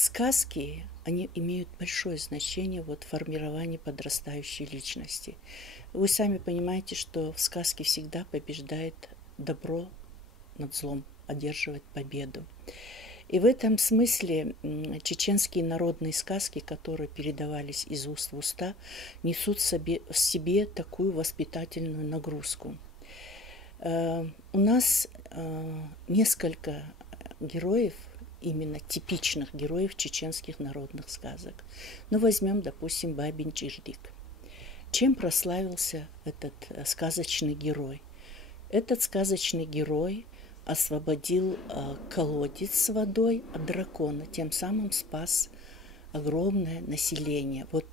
Сказки, они имеют большое значение вот, в формировании подрастающей личности. Вы сами понимаете, что в сказке всегда побеждает добро над злом, одерживает победу. И в этом смысле чеченские народные сказки, которые передавались из уст в уста, несут в себе такую воспитательную нагрузку. У нас несколько героев, именно типичных героев чеченских народных сказок. Ну, возьмем, допустим, Бабин Чиждик. Чем прославился этот сказочный герой? Этот сказочный герой освободил колодец с водой от дракона, тем самым спас огромное население. Вот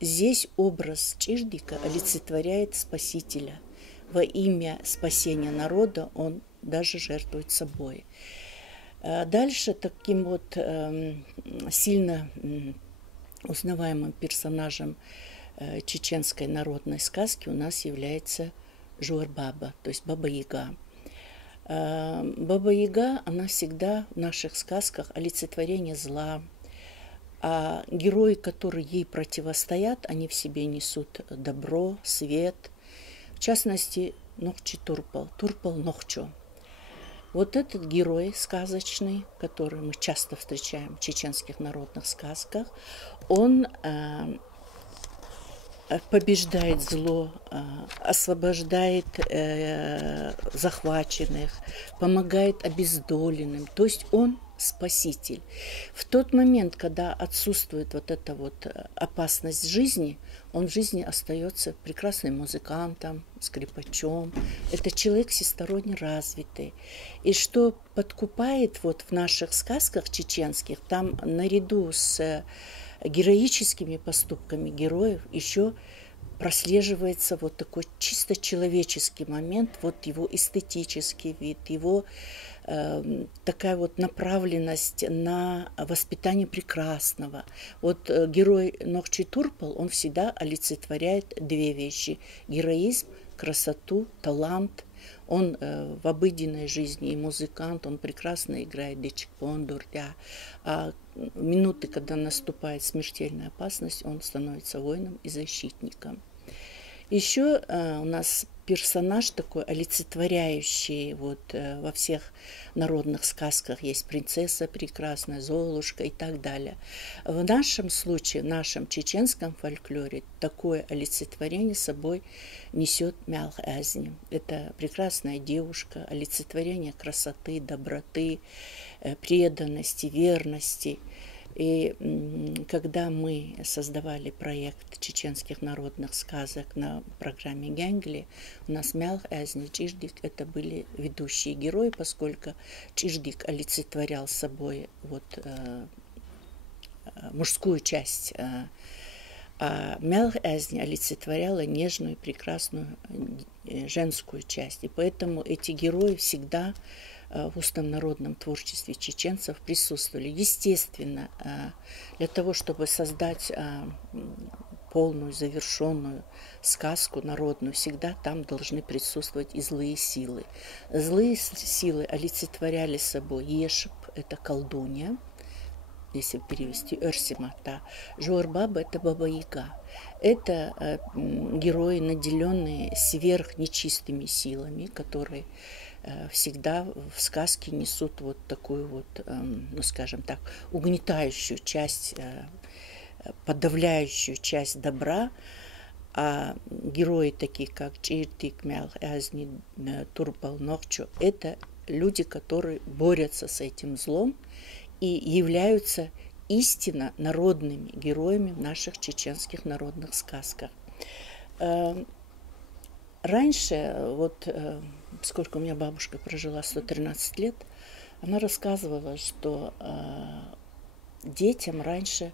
здесь образ Чиждика олицетворяет спасителя. Во имя спасения народа он даже жертвует собой. Дальше таким вот сильно узнаваемым персонажем чеченской народной сказки у нас является Жуар-баба, то есть Баба-Яга. Баба-Яга, она всегда в наших сказках олицетворение зла, а герои, которые ей противостоят, они в себе несут добро, свет. В частности, Нохчи-Турпал, Турпал-Нохчо. Вот этот герой сказочный, который мы часто встречаем в чеченских народных сказках, он побеждает зло, освобождает захваченных, помогает обездоленным. То есть он спаситель. В тот момент, когда отсутствует вот эта вот опасность жизни, он в жизни остается прекрасным музыкантом, скрипачом. Это человек всесторонне развитый. И что подкупает вот в наших сказках чеченских, там наряду с героическими поступками героев еще прослеживается вот такой чисто человеческий момент, вот его эстетический вид, его такая вот направленность на воспитание прекрасного. Вот герой Нохчи-Турпал, он всегда олицетворяет две вещи: героизм, красоту, талант. Он в обыденной жизни и музыкант, он прекрасно играет дечикпон, дурдя. А в минуты, когда наступает смертельная опасность, он становится воином и защитником. Еще у нас персонаж такой, олицетворяющий вот во всех народных сказках есть принцесса прекрасная, Золушка и так далее. В нашем случае, в нашем чеченском фольклоре такое олицетворение собой несет Мялх-Азни. Это прекрасная девушка, олицетворение красоты, доброты, преданности, верности. И когда мы создавали проект чеченских народных сказок на программе Генгли, у нас Мялх-Азни, Чиждик – это были ведущие герои, поскольку Чиждик олицетворял собой вот, мужскую часть, а Мялх-Азни олицетворяла нежную, прекрасную женскую часть. И поэтому эти герои всегда в устном народном творчестве чеченцев присутствовали. Естественно, для того, чтобы создать полную, завершенную сказку народную, всегда там должны присутствовать и злые силы. Злые силы олицетворяли собой Ешеп, это колдунья, если перевести Эрсимата. Жуар-баба – это Баба-Яга. Это герои, наделенные сверхнечистыми силами, которые всегда в сказке несут вот такую вот, ну скажем так, угнетающую часть, подавляющую часть добра. А герои, такие как Чиждик, Мялх-Азни, Турпал, Нохчо, это люди, которые борются с этим злом и являются истинно народными героями в наших чеченских народных сказках. Раньше, вот сколько у меня бабушка прожила, 113 лет, она рассказывала, что детям раньше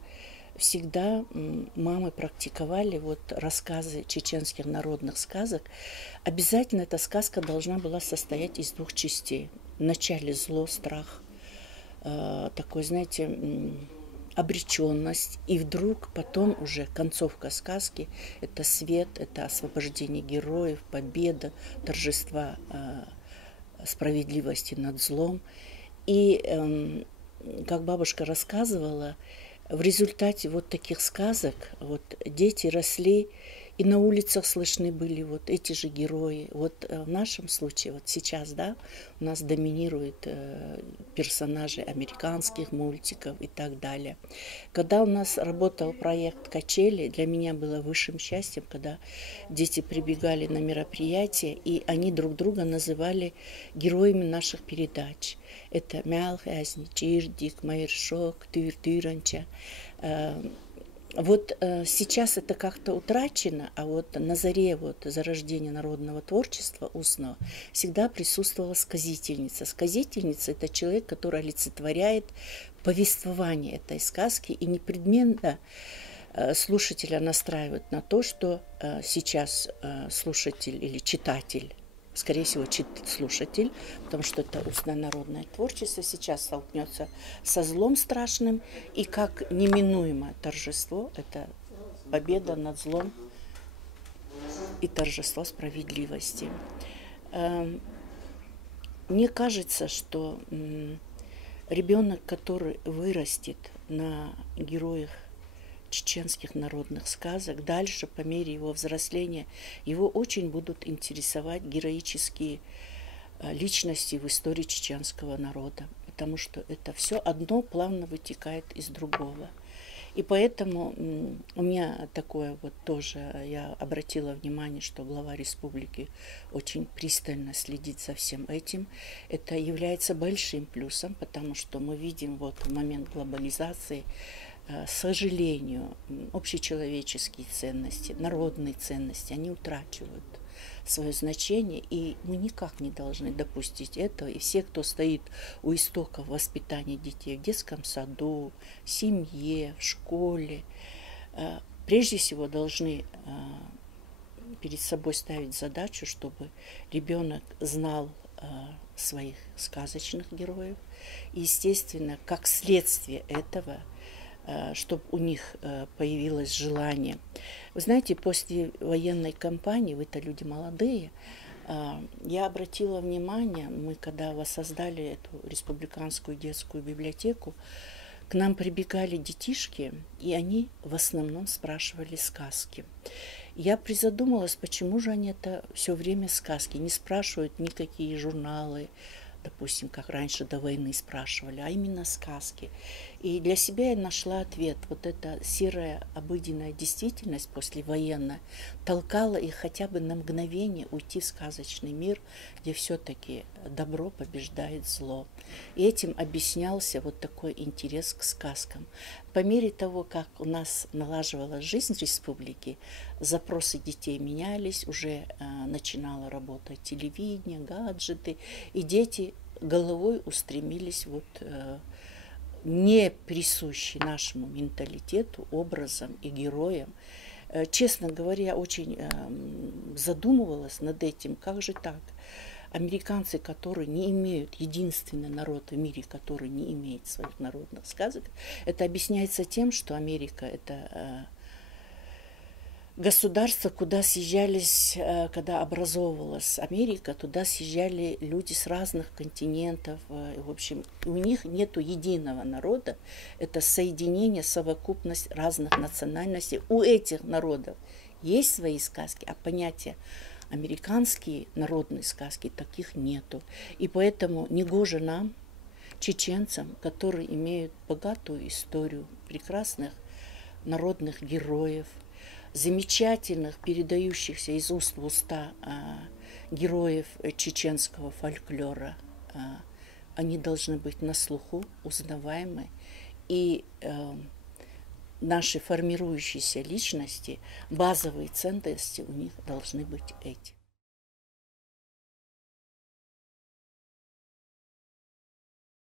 всегда мамы практиковали вот рассказы чеченских народных сказок. Обязательно эта сказка должна была состоять из двух частей. Вначале зло, страх, такой, знаете, обреченность, и вдруг потом уже концовка сказки – это свет, это освобождение героев, победа, торжества справедливости над злом. И как бабушка рассказывала, в результате вот таких сказок вот дети росли, и на улицах слышны были вот эти же герои. Вот в нашем случае, вот сейчас, да, у нас доминируют персонажи американских мультиков и так далее. Когда у нас работал проект «Качели», для меня было высшим счастьем, когда дети прибегали на мероприятия, и они друг друга называли героями наших передач. Это Мялхазни, Чирдик, Майершок, Тюртюранча. Вот сейчас это как-то утрачено, а вот на заре вот зарождения народного творчества устного всегда присутствовала сказительница. Сказительница – это человек, который олицетворяет повествование этой сказки и непременно слушателя настраивает на то, что сейчас слушатель или читатель, скорее всего, слушатель, потому что это устное народное творчество, сейчас столкнется со злом страшным, и как неминуемое торжество – это победа над злом и торжество справедливости. Мне кажется, что ребенок, который вырастет на героях чеченских народных сказок, дальше, по мере его взросления, его очень будут интересовать героические личности в истории чеченского народа, потому что это все одно плавно вытекает из другого. И поэтому у меня такое вот тоже, я обратила внимание, что глава республики очень пристально следит за всем этим. Это является большим плюсом, потому что мы видим вот в момент глобализации, к сожалению, общечеловеческие ценности, народные ценности, они утрачивают свое значение, и мы никак не должны допустить этого. И все, кто стоит у истоков воспитания детей в детском саду, в семье, в школе, прежде всего должны перед собой ставить задачу, чтобы ребенок знал своих сказочных героев, и, естественно, как следствие этого, чтобы у них появилось желание. Вы знаете, после военной кампании, вы-то люди молодые, я обратила внимание, мы когда воссоздали эту республиканскую детскую библиотеку, к нам прибегали детишки, и они в основном спрашивали сказки. Я призадумалась, почему же они это все время сказки, не спрашивают никакие журналы, допустим, как раньше до войны спрашивали, а именно сказки. И для себя я нашла ответ. Вот эта серая обыденная действительность послевоенная толкала их хотя бы на мгновение уйти в сказочный мир, где все-таки добро побеждает зло. И этим объяснялся вот такой интерес к сказкам. По мере того, как у нас налаживалась жизнь в республике, запросы детей менялись, уже начинало работать телевидение, гаджеты, и дети головой устремились вот не присущий нашему менталитету образом и героям. Честно говоря, очень задумывалась над этим, как же так? Американцы, которые не имеют, единственный народ в мире, который не имеет своих народных сказок, это объясняется тем, что Америка – это государство, куда съезжались, когда образовывалась Америка, туда съезжали люди с разных континентов. В общем, у них нет единого народа, это соединение, совокупность разных национальностей. У этих народов есть свои сказки, а понятия американские народные сказки таких нету. И поэтому негоже нам, чеченцам, которые имеют богатую историю прекрасных народных героев, замечательных, передающихся из уст в уста героев чеченского фольклора. Они должны быть на слуху, узнаваемы. И наши формирующиеся личности, базовые ценности у них должны быть эти.